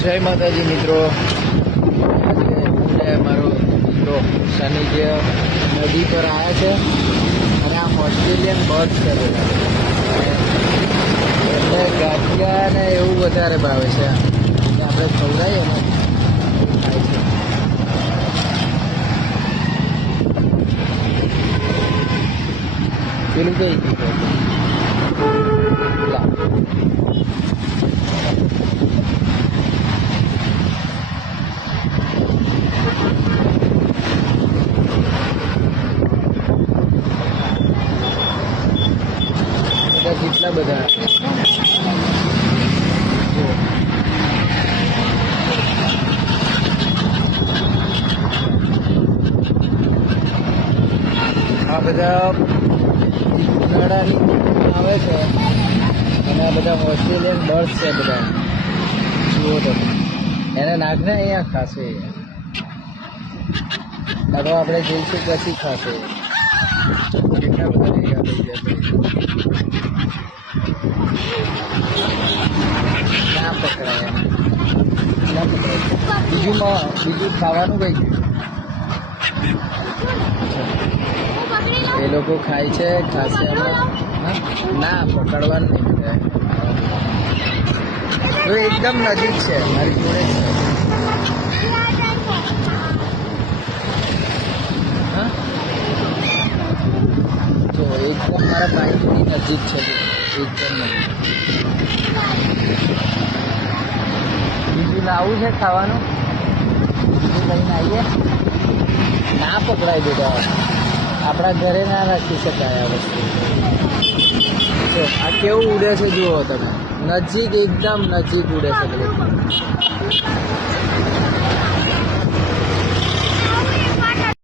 જય માતાજી મિત્રો. આજે મારો મિત્રો સાનિધ્ય નદી પર આવ્યા છે અને આ ઓસ્ટ્રેલિયન બર્ડ્સ છે બધા. એટલે ગાંઠિયા ને એવું વધારે ભાવે છે એટલે આપણે ખવડાવીએ ને એવું થાય છે. પેલું કઈ ગયું કેટલા બધા આ બધા ઉનાળાની આવે છે અને આ બધા ઓસ્ટ્રેલિયન બર્ડ્સ છે બધા. જુઓ તમે એને નાખને અહીંયા ખાશે. હવે આપણે જઈશું પછી ખાશે. કેટલા બધા ભેગા થઈ જશે. ના પકડાય ના પકડાય. બીજું ખાવાનું કઈ એ લોકો ખાય છે ખાશે. ના પકડવાનું નહીં. તો એકદમ નજીક છે મારી જોડે છે. હા જો એકદમ મારા બાઈકની નજીક છે. એકદમ નજીક. બીજું લાવવું છે ખાવાનું? બીજું લઈને આવીએ. ના પકડાય બેટા. આપણા ઘરે ના રાખી શકાય આ વસ્તુ. જો આ કેવું ઉડે છે જુઓ તમે. નજીક એકદમ નજીક ઉડે છે બધું.